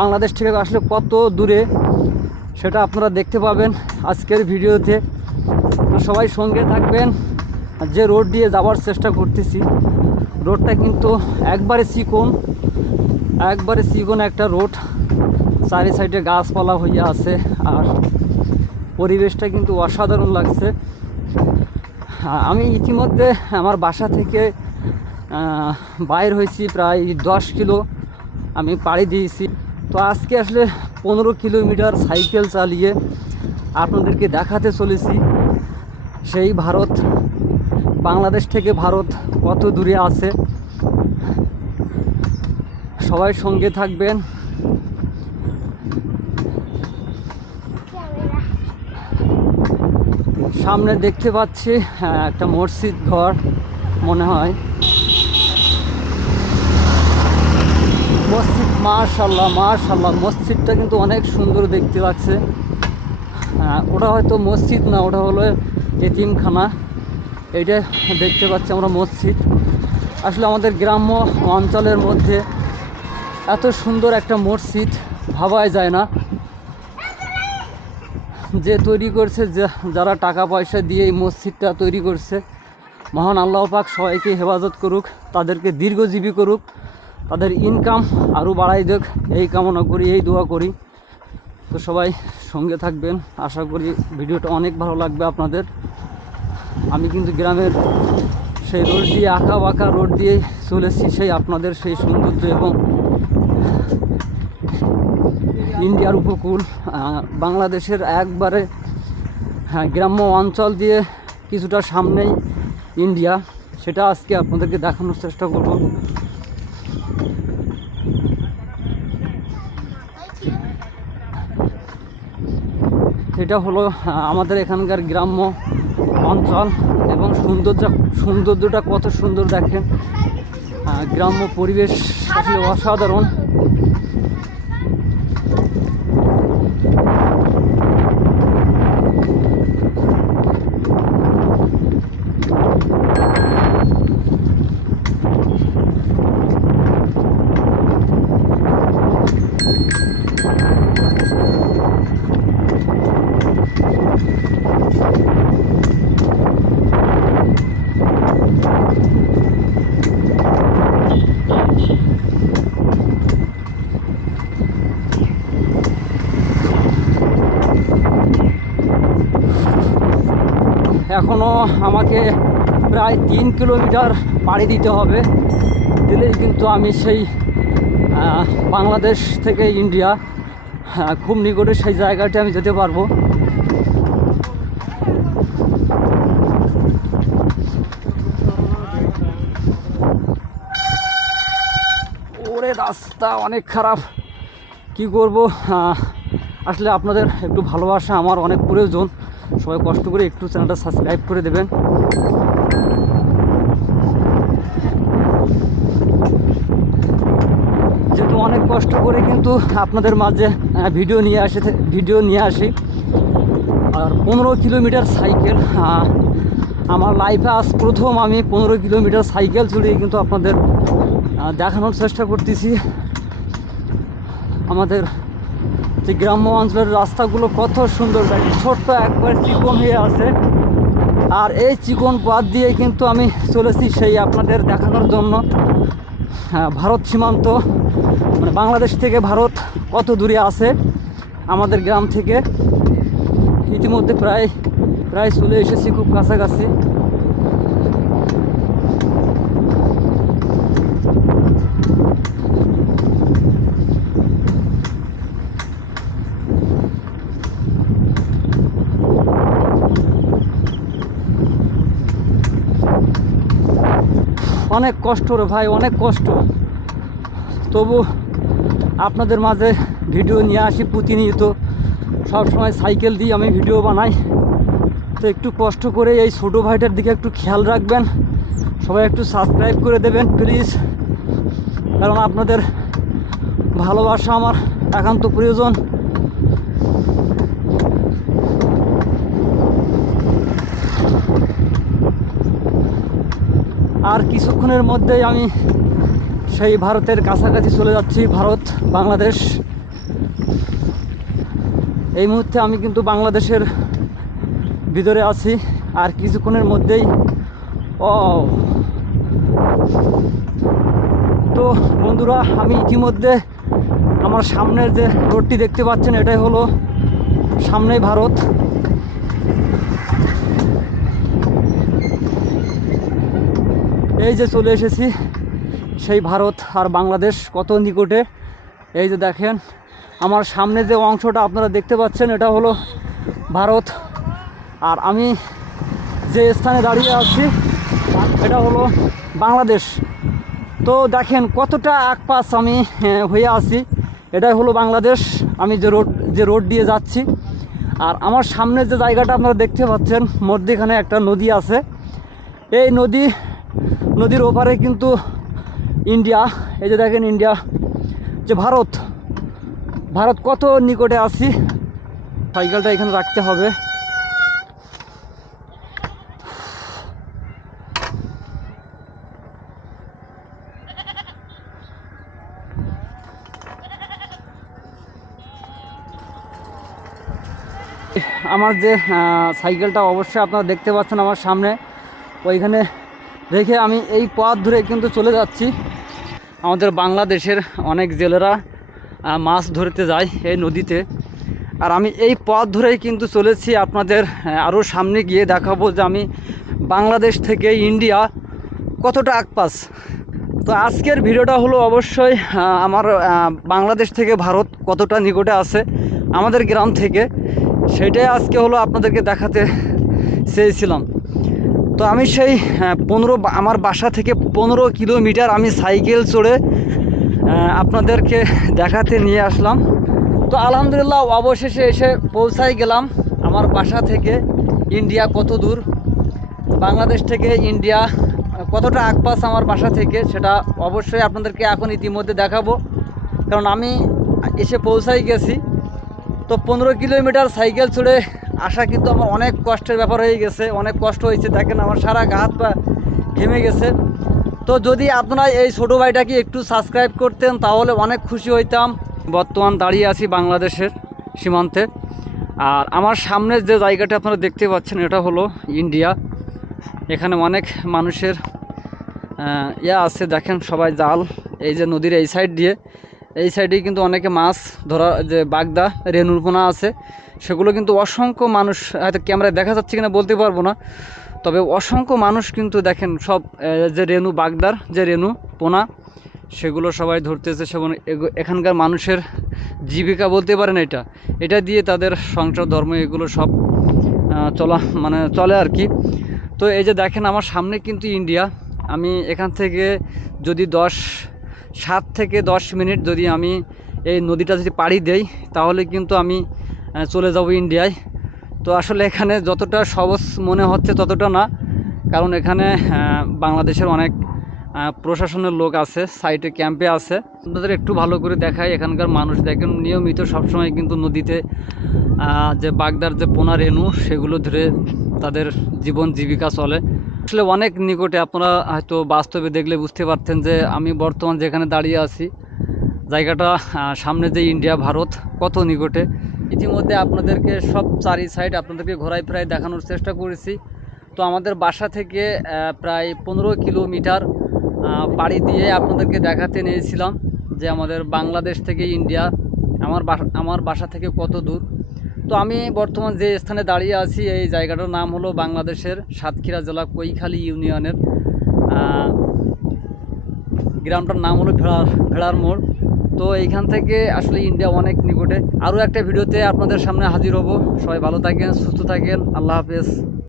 বাংলাদেশ থেকে আসলে কত দূরে সেটা আপনারা দেখতে পাবেন আজকের ভিডিওতে। তো সবাই সঙ্গে থাকবেন। যে রোড দিয়ে যাওয়ার চেষ্টা করতেছি, রোডটা কিন্তু একবারে চিকন একটা রোড, চারি সাইডে গাছপালা হইয়া আছে, আর পরিবেশটা কিন্তু অসাধারণ লাগছে। আমি ইতিমধ্যে আমার বাসা থেকে বাইর হয়েছি, প্রায় 10 কিলো আমি পাড়ি দিয়েছি। তো আজকে আসলে 15 কিলোমিটার সাইকেল চালিয়ে আপনাদেরকে দেখাতে চলেছি সেই ভারত, বাংলাদেশ থেকে ভারত কত দূরে আছে। সবাই সঙ্গে থাকবেন। সামনে দেখতে পাচ্ছি একটা মসজিদ ঘর মনে হয়, মসজিদ। মাশাআল্লাহ মাশাআল্লাহ, মসজিদটা কিন্তু অনেক সুন্দর দেখতে লাগছে। ওটা হয়তো মসজিদ না, ওটা হলো এতিমখানা। এইটা দেখতে পাচ্ছি আমরা মসজিদ। আসলে আমাদের গ্রাম্য অঞ্চলের মধ্যে এত সুন্দর একটা মসজিদ ভাবাই যায় না। যে তৈরি করছে, যারা টাকা পয়সা দিয়ে এই মসজিদটা তৈরি করছে, মহান আল্লাহ পাক সবাইকে হেফাজত করুক, তাদেরকে দীর্ঘজীবী করুক, তাদের ইনকাম আরও বাড়াই দেখ, এই কামনা করি, এই দোয়া করি। তো সবাই সঙ্গে থাকবেন, আশা করি ভিডিওটা অনেক ভালো লাগবে আপনাদের। আমি কিন্তু গ্রামের সেই রোড দিয়ে, আঁকা বাঁকা রোড দিয়ে চলেছি সেই আপনাদের সেই সৌন্দর্য এবং ইন্ডিয়ার উপকূল, বাংলাদেশের একবারে গ্রাম্য অঞ্চল দিয়ে কিছুটা সামনেই ইন্ডিয়া, সেটা আজকে আপনাদেরকে দেখানোর চেষ্টা করব। এটা হলো আমাদের এখানকার গ্রাম্য অঞ্চল এবং সৌন্দর্যটা কত সুন্দর দেখেন। গ্রাম্য পরিবেশ আসলে অসাধারণ। এখনও আমাকে প্রায় 3 কিলোমিটার পাড়ি দিতে হবে, দিলেই কিন্তু আমি সেই বাংলাদেশ থেকে ইন্ডিয়া খুব নিকটে সেই জায়গাটি আমি যেতে পারবো। ওরে রাস্তা অনেক খারাপ, কি করব। আসলে আপনাদের একটু ভালোবাসা আমার অনেক প্রয়োজন। সবাই কষ্ট করে একটু চ্যানেলটা সাবস্ক্রাইব করে দেবেন। যেহেতু অনেক কষ্ট করে কিন্তু আপনাদের মাঝে ভিডিও নিয়ে আসি। আর 15 কিলোমিটার সাইকেল, আমার লাইফে আজ প্রথম আমি 15 কিলোমিটার সাইকেল চড়িয়ে কিন্তু আপনাদের দেখানোর চেষ্টা করতেছি আমাদের যে গ্রাম্য অঞ্চলের রাস্তাগুলো কত সুন্দর লাগে, ছোট্ট একবার চিকন হয়ে আছে। আর এই চিকন পথ দিয়ে কিন্তু আমি চলেছি সেই আপনাদের দেখানোর জন্য ভারত সীমান্ত, মানে বাংলাদেশ থেকে ভারত কত দূরে আছে আমাদের গ্রাম থেকে। ইতিমধ্যে প্রায় চলে এসেছি খুব কাছাকাছি। অনেক কষ্ট রে ভাই, অনেক কষ্ট, তবু আপনাদের মাঝে ভিডিও নিয়ে আসি প্রতিনিয়ত। সবসময় সাইকেল দিয়ে আমি ভিডিও বানাই, তো একটু কষ্ট করে এই ছোটো ভাইটার দিকে একটু খেয়াল রাখবেন, সবাই একটু সাবস্ক্রাইব করে দেবেন প্লিজ, কারণ আপনাদের ভালোবাসা আমার একান্ত প্রয়োজন। আর কিছুক্ষণের মধ্যেই আমি সেই ভারতের কাছাকাছি চলে যাচ্ছি, ভারত বাংলাদেশ এই মুহূর্তে আমি কিন্তু বাংলাদেশের ভিতরে আছি, আর কিছুক্ষণের মধ্যেই ও তো বন্ধুরা, আমি ইতিমধ্যে আমার সামনের যে রোডটি দেখতে পাচ্ছেন, এটাই হলো সামনেই ভারত। এই যে চলে এসেছি সেই ভারত আর বাংলাদেশ কত নিকটে। এই যে দেখেন আমার সামনে যে অংশটা আপনারা দেখতে পাচ্ছেন, এটা হলো ভারত, আর আমি যে স্থানে দাঁড়িয়ে আছি এটা হলো বাংলাদেশ। তো দেখেন কতটা আকপাস আমি হয়ে আছি। এটাই হলো বাংলাদেশ, আমি যে রোড দিয়ে যাচ্ছি। আর আমার সামনে যে জায়গাটা আপনারা দেখতে পাচ্ছেন, মধ্যেখানে একটা নদী আছে। এই নদীর ওপারে কিন্তু ইন্ডিয়া। এই যে দেখেন ইন্ডিয়া, যে ভারত কত নিকটে আছি। সাইকেলটা এখানে রাখতে হবে। আমার যে সাইকেলটা অবশ্যই আপনারা দেখতে পাচ্ছেন আমার সামনে, ওইখানে রেখে আমি এই পথ ধরে কিন্তু চলে যাচ্ছি। আমাদের বাংলাদেশের অনেক জেলেরা মাছ ধরতে যায় এই নদীতে, আর আমি এই পথ ধরেই কিন্তু চলেছি। আপনাদের আরও সামনে গিয়ে দেখাবো যে আমি বাংলাদেশ থেকে ইন্ডিয়া কতটা আকপাস। তো আজকের ভিডিওটা হলো অবশ্যই আমার বাংলাদেশ থেকে ভারত কতটা নিকটে আছে আমাদের গ্রাম থেকে, সেটাই আজকে হলো আপনাদেরকে দেখাতে চেয়েছিলাম। তো আমি সেই আমার বাসা থেকে 15 কিলোমিটার আমি সাইকেল চড়ে আপনাদেরকে দেখাতে নিয়ে আসলাম। তো আলহামদুলিল্লাহ অবশেষে এসে পৌঁছাই গেলাম আমার বাসা থেকে ইন্ডিয়া কত দূর, বাংলাদেশ থেকে ইন্ডিয়া কতটা আকপাস আমার বাসা থেকে, সেটা অবশ্যই আপনাদেরকে এখন ইতিমধ্যে দেখাবো। কারণ আমি এসে পৌঁছাই গেছি। তো 15 কিলোমিটার সাইকেল চড়ে আসা কিন্তু আমার অনেক কষ্টের ব্যাপার হয়ে গেছে, অনেক কষ্ট হয়েছে। দেখেন আমার সারা গা হাত পা ঘেমে গেছে। তো যদি আপনারা এই ছোটো ভাইটাকে একটু সাবস্ক্রাইব করতেন তাহলে অনেক খুশি হইতাম। বর্তমান দাঁড়িয়ে আছি বাংলাদেশের সীমান্তে, আর আমার সামনের যে জায়গাটা আপনারা দেখতে পাচ্ছেন এটা হলো ইন্ডিয়া। এখানে অনেক মানুষের আছে, দেখেন সবাই জাল, এই যে নদীর এই সাইডেই কিন্তু অনেকে মাছ ধরা, যে বাগদা রেনুর পোনা আছে, সেগুলো কিন্তু অসংখ্য মানুষ, হয়তো ক্যামেরায় দেখা যাচ্ছে কিনা বলতে পারবো না, তবে অসংখ্য মানুষ কিন্তু দেখেন সব যে রেনু বাগদার যে রেনু পোনা, সেগুলো সবাই ধরতেছে। সেগুলো এখানকার মানুষের জীবিকা বলতে পারেন, এটা দিয়ে তাদের সংসার ধর্ম এগুলো সব চলে আর কি। তো এই যে দেখেন আমার সামনে কিন্তু ইন্ডিয়া। আমি এখান থেকে যদি 7 থেকে 10 মিনিট যদি আমি এই নদীটা যদি পাড়ি দেই, তাহলে কিন্তু আমি চলে যাব ইন্ডিয়ায়। তো আসলে এখানে যতটা সহজ মনে হচ্ছে ততটা না, কারণ এখানে বাংলাদেশের অনেক প্রশাসনের লোক আছে, সাইটে ক্যাম্পে আছে। আপনাদের একটু ভালো করে দেখাই, এখানকার মানুষ দেখেন নিয়মিত সবসময় কিন্তু নদীতে যে বাগদার যে পোনা রেনু, সেগুলো ধরে তাদের জীবন জীবিকা চলে। আসলে অনেক নিকটে, আপনারা হয়তো বাস্তবে দেখলে বুঝতে পারতেন যে আমি বর্তমান যেখানে দাঁড়িয়ে আছি, জায়গাটা সামনে যে ইন্ডিয়া ভারত কত নিকটে। ইতিমধ্যে আপনাদেরকে সব চারি সাইড আপনাদেরকে ঘোরাই ফেরাই দেখানোর চেষ্টা করেছি। তো আমাদের বাসা থেকে প্রায় 15 কিলোমিটার পাড়ি দিয়ে আপনাদেরকে দেখাতে নিয়েছিলাম যে আমাদের বাংলাদেশ থেকে ইন্ডিয়া আমার বাসা থেকে কত দূর। তো আমি বর্তমান যে স্থানে দাঁড়িয়ে আছি, এই জায়গাটার নাম হলো বাংলাদেশের সাতক্ষীরা জেলা কৈখালী ইউনিয়নের গ্রামটার নাম হলো ভেড়ার মোড়। তো এইখান থেকে আসলে ইন্ডিয়া অনেক নিকটে। আরও একটা ভিডিওতে আপনাদের সামনে হাজির হব। সবাই ভালো থাকেন, সুস্থ থাকেন, আল্লাহ হাফেজ।